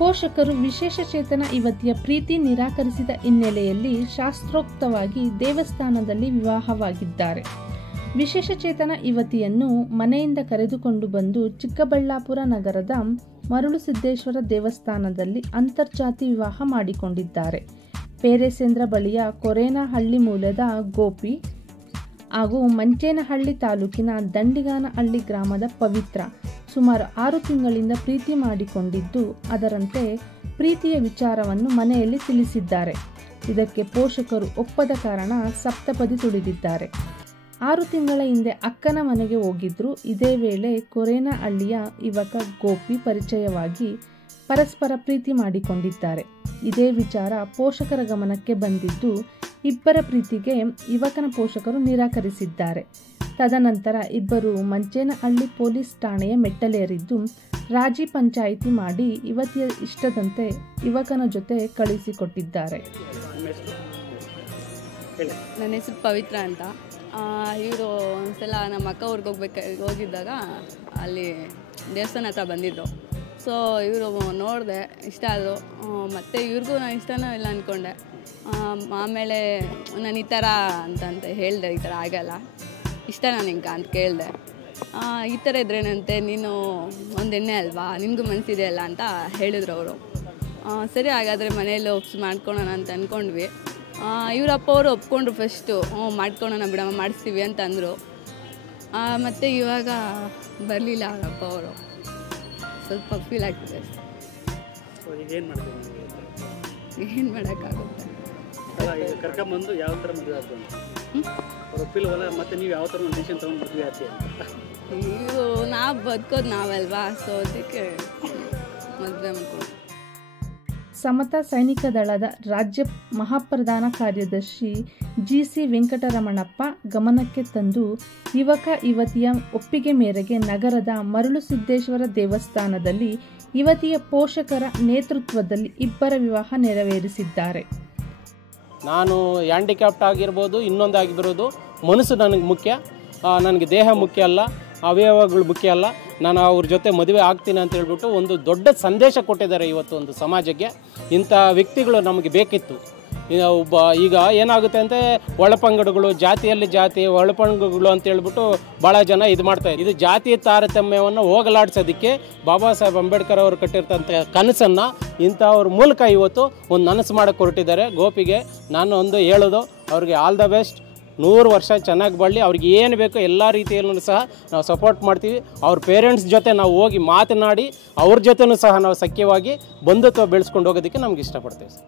ಪೋಷಕರು ವಿಶೇಷಚೇತನ ಯುವತಿಯ ಪ್ರೀತಿ ನಿರಾಕರಿಸಿದ ಹಿನ್ನೆಲೆಯಲ್ಲಿ ಶಾಸ್ತ್ರೋಕ್ತವಾಗಿ ದೇವಸ್ಥಾನದಲ್ಲಿ ವಿವಾಹವಾಗಿದ್ದಾರೆ. ವಿಶೇಷಚೇತನ ಯುವತಿಯನ್ನು ಮನೆಯಿಂದ ಕರೆದುಕೊಂಡು ಬಂದು ಚಿಕ್ಕಬಳ್ಳಾಪುರ ನಗರದ ಮರುಳುಸಿದ್ದೇಶ್ವರ ದೇವಸ್ಥಾನದಲ್ಲಿ ಅಂತರ್ಜಾತಿ ವಿವಾಹ ಮಾಡಿಕೊಂಡಿದ್ದಾರೆ. ಪೇರೆಸೇಂದ್ರ ಬಳಿಯ ಕೊರೇನಹಳ್ಳಿ ಮೂಲದ ಗೋಪಿ ಹಾಗೂ ಮಂಚೇನಹಳ್ಳಿ ತಾಲೂಕಿನ ದಂಡಿಗಾನಹಳ್ಳಿ ಗ್ರಾಮದ ಪವಿತ್ರ ಸುಮಾರು 6 ತಿಂಗಳಿಂದ ಪ್ರೀತಿ ಮಾಡಿಕೊಂಡಿದ್ದು, ಅದರಂತೆ ಪ್ರೀತಿಯ ವಿಚಾರವನ್ನು ಮನೆಯಲ್ಲಿ ತಿಳಿಸಿದ್ದಾರೆ. ಇದಕ್ಕೆ ಪೋಷಕರು ಒಪ್ಪದ ಕಾರಣ ಸಪ್ತಪದಿ ತುಳಿದಿದ್ದಾರೆ. 6 ತಿಂಗಳ ಹಿಂದೆ ಅಕ್ಕನ ಮನೆಗೆ ಹೋಗಿದ್ರು. ಇದೇ ವೇಳೆ ಕೊರೇನಹಳ್ಳಿಯ ಯುವಕ ಗೋಪಿ ಪರಿಚಯವಾಗಿ ಪರಸ್ಪರ ಪ್ರೀತಿ ಮಾಡಿಕೊಂಡಿದ್ದಾರೆ. ಇದೇ ವಿಚಾರ ಪೋಷಕರ ಗಮನಕ್ಕೆ ಬಂದಿದ್ದು, ಇಬ್ಬರ ಪ್ರೀತಿಗೆ ಯುವಕನ ಪೋಷಕರು ನಿರಾಕರಿಸಿದ್ದಾರೆ. ತದನಂತರ ಇಬ್ಬರು ಮಂಚೇನಹಳ್ಳಿ ಪೊಲೀಸ್ ಠಾಣೆಯ ಮೆಟ್ಟಲೇರಿದ್ದು ರಾಜಿ ಪಂಚಾಯಿತಿ ಮಾಡಿ ಯುವತಿಯ ಇಷ್ಟದಂತೆ ಯುವಕನ ಜೊತೆ ಕಳಿಸಿಕೊಟ್ಟಿದ್ದಾರೆ. ನನ್ನ ಹೆಸರು ಪವಿತ್ರ ಅಂತ. ಇವರು ಒಂದ್ಸಲ ನಮ್ಮ ಅಕ್ಕ ಊರಿಗೆ ಹೋಗಿದ್ದಾಗ ಅಲ್ಲಿ ದೇವಸ್ಥಾನ ಹತ್ರ ಬಂದಿದ್ದರು. ಸೊ ಇವರು ನೋಡಿದೆ, ಇಷ್ಟ ಆದರು. ಮತ್ತು ಇವ್ರಿಗೂ ನಾನು ಇಷ್ಟನೂ ಇಲ್ಲ ಅಂದ್ಕೊಂಡೆ. ಆಮೇಲೆ ನಾನು ಈ ಥರ ಅಂತ ಹೇಳಿದೆ, ಈ ಥರ ಆಗಲ್ಲ, ಇಷ್ಟ ನಾನು ಹಿಂಗೆ ಅಂತ ಕೇಳಿದೆ. ಈ ಥರ ಇದ್ರೇನಂತೆ, ನೀನು ಒಂದು ಎಣ್ಣೆ ಅಲ್ವಾ, ನಿನಗೂ ಮನಸ್ಸಿದೆ ಅಲ್ಲ ಅಂತ ಹೇಳಿದ್ರು ಅವರು. ಸರಿ, ಹಾಗಾದರೆ ಮನೆಯಲ್ಲಿ ಒಪ್ಸಿ ಮಾಡ್ಕೊಳೋಣ ಅಂತ ಅಂದ್ಕೊಂಡ್ವಿ. ಇವರಪ್ಪ ಅವರು ಒಪ್ಕೊಂಡ್ರು ಫಸ್ಟು. ಮಾಡ್ಕೊಳೋಣ ಬಿಡಮ್ಮ, ಮಾಡಿಸ್ತೀವಿ ಅಂತ ಅಂದರು. ಮತ್ತು ಇವಾಗ ಬರಲಿಲ್ಲ ಅವರಪ್ಪ ಅವರು. ಸ್ವಲ್ಪ ಫೀಲ್ ಆಗ್ತಿದೆ. ಏನು ಮಾಡೋಕ್ಕಾಗುತ್ತೆ? ಕರ್ಕೊಂಬಂದು ಯಾವ ಥರ ಮದುವೆ ಆಗ್ತದೆ ಮತ್ತೆ ನೀವು ಯಾವ ಥರ ಡಿಸಿಷನ್ ತೊಗೊಂಡು ಮದುವೆ ಆಗ್ತೀವಿ? ಇದು ನಾವು ಬದುಕೋದು ನಾವಲ್ವಾ, ಸೊ ಅದಕ್ಕೆ ಮದುವೆ ಮಾಡ್ಕೊಂಡು. ಸಮತಾ ಸೈನಿಕ ದಳದ ರಾಜ್ಯ ಮಹಾಪ್ರಧಾನ ಕಾರ್ಯದರ್ಶಿ GC ವೆಂಕಟರಮಣಪ್ಪ ಗಮನಕ್ಕೆ ತಂದು ಯುವಕ ಯುವತಿಯ ಒಪ್ಪಿಗೆ ಮೇರೆಗೆ ನಗರದ ಮರುಳುಸಿದ್ದೇಶ್ವರ ದೇವಸ್ಥಾನದಲ್ಲಿ ಯುವತಿಯ ಪೋಷಕರ ನೇತೃತ್ವದಲ್ಲಿ ಇಬ್ಬರ ವಿವಾಹ ನೆರವೇರಿಸಿದ್ದಾರೆ. ನಾನು ಹ್ಯಾಂಡಿಕ್ಯಾಪ್ಟ್ ಆಗಿರ್ಬೋದು, ಇನ್ನೊಂದಾಗಿರ್ಬೋದು, ಮನಸ್ಸು ನನಗೆ ಮುಖ್ಯ. ನನಗೆ ದೇಹ ಮುಖ್ಯ ಅಲ್ಲ, ಅವಯವಗಳು ಮುಖ್ಯ ಅಲ್ಲ. ನಾನು ಅವ್ರ ಜೊತೆ ಮದುವೆ ಆಗ್ತೀನಿ ಅಂತ ಹೇಳ್ಬಿಟ್ಟು ಒಂದು ದೊಡ್ಡ ಸಂದೇಶ ಕೊಟ್ಟಿದ್ದಾರೆ ಇವತ್ತು ಒಂದು ಸಮಾಜಕ್ಕೆ. ಇಂಥ ವ್ಯಕ್ತಿಗಳು ನಮಗೆ ಬೇಕಿತ್ತು. ಈಗ ಏನಾಗುತ್ತೆ ಅಂದರೆ ಒಳಪಂಗಡಗಳು, ಜಾತಿಯಲ್ಲಿ ಜಾತಿ ಒಳಪಂಗಡಗಳು ಅಂತ ಹೇಳ್ಬಿಟ್ಟು ಭಾಳ ಜನ ಇದು ಮಾಡ್ತಾಯಿದ್ದಾರೆ. ಇದು ಜಾತಿ ತಾರತಮ್ಯವನ್ನು ಹೋಗಲಾಡಿಸೋದಕ್ಕೆ ಬಾಬಾ ಸಾಹೇಬ್ ಅಂಬೇಡ್ಕರ್ ಅವರು ಕಟ್ಟಿರ್ತಂಥ ಕನಸನ್ನು ಇಂಥವ್ರ ಮೂಲಕ ಇವತ್ತು ಒಂದು ನನಸು ಮಾಡೋಕ್ಕೆ ಹೊರಟಿದ್ದಾರೆ. ಗೋಪಿಗೆ ನಾನು ಒಂದು ಹೇಳೋದು, ಅವ್ರಿಗೆ ಆಲ್ ದ ಬೆಸ್ಟ್. 100 ವರ್ಷ ಚೆನ್ನಾಗಿ ಬಾಳಲಿ. ಅವ್ರಿಗೆ ಏನು ಬೇಕೋ ಎಲ್ಲ ರೀತಿಯಲ್ಲೂ ಸಹ ನಾವು ಸಪೋರ್ಟ್ ಮಾಡ್ತೀವಿ. ಅವ್ರ ಪೇರೆಂಟ್ಸ್ ಜೊತೆ ನಾವು ಹೋಗಿ ಮಾತನಾಡಿ ಅವ್ರ ಜೊತೆನೂ ಸಹ ನಾವು ಸಖ್ಯವಾಗಿ ಬಂಧುತ್ವ ಬೆಳೆಸ್ಕೊಂಡು ಹೋಗೋದಕ್ಕೆ ನಮ್ಗೆ ಇಷ್ಟಪಡ್ತೀವಿ ಸರ್.